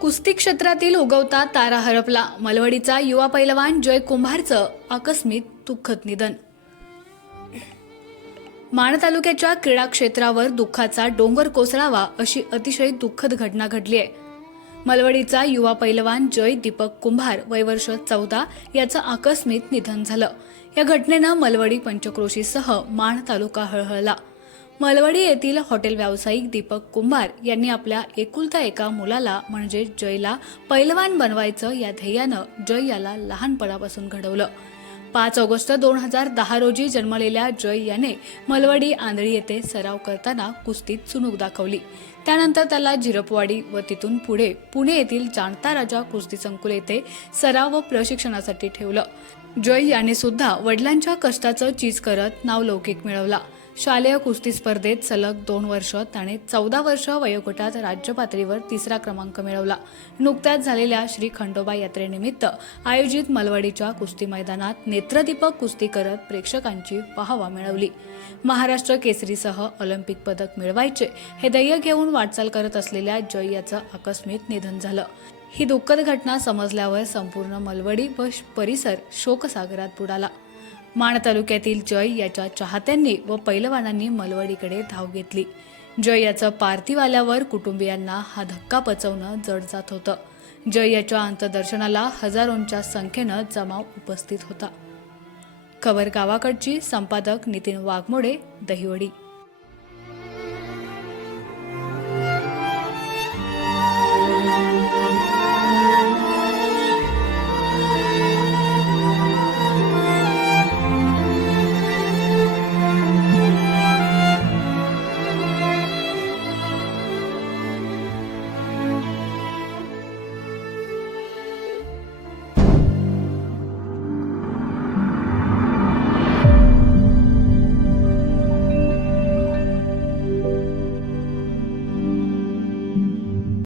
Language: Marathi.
कुस्ती क्षेत्रातील उगवता तारा हरपला. मलवडीचा युवा पैलवान जय कुंभारचं आकस्मिक दुःखद निधन. माण तालुक्याच्या क्रीडा क्षेत्रावर दुःखाचा डोंगर कोसळावा अशी अतिशय दुःखद घटना घडली आहे. मलवडीचा युवा पैलवान जय दीपक कुंभार वय वर्ष चौदा याचं आकस्मिक निधन झालं. या घटनेनं मलवडी पंचक्रोशीसह माण तालुका हळहळला. मलवडी येथील हॉटेल व्यावसायिक दीपक कुंभार यांनी आपल्या एकुलता एका मुलाला म्हणजे जयला पैलवान बनवायचं या ध्येयानं जय याला लहानपणापासून घडवलं. पाच ऑगस्ट दोन हजार दहा रोजी जन्मलेल्या जय याने मलवडी आंधळी येथे सराव करताना कुस्तीत चुणूक दाखवली. त्यानंतर त्याला झिरपवाडी व तिथून पुढे पुणे येथील जाणता राजा कुस्ती संकुल येथे सराव व प्रशिक्षणासाठी ठेवलं. जय याने सुद्धा वडिलांच्या कष्टाचं चीज करत नावलौकिक मिळवला. शालेय कुस्ती स्पर्धेत सलग दोन वर्ष त्याने चौदा वर्ष वयोगटात राज्य पातळीवर तिसरा क्रमांक मिळवला. नुकत्याच झालेल्या श्री खंडोबा यात्रेनिमित्त आयोजित मलवडीच्या कुस्ती मैदानात नेत्रदीपक कुस्ती करत प्रेक्षकांची वाहवा मिळवली. महाराष्ट्र केसरीसह ऑलिम्पिक पदक मिळवायचे हे ध्येय घेऊन वाटचाल करत असलेल्या जय याचं आकस्मिक निधन झालं. ही दुःखद घटना समजल्यावर संपूर्ण मलवडी व परिसर शोकसागरात बुडाला. माण तालुक्यातील जय याच्या चाहत्यांनी व पैलवानांनी मलवडीकडे धाव घेतली. जय याचं पार्थिव आल्यावर कुटुंबियांना हा धक्का पचवणं जड जात होतं. जय याच्या अंतदर्शनाला हजारोंच्या संख्येनं जमाव उपस्थित होता. खबर गावाकडची संपादक नितीन वाघमोडे दहिवडी.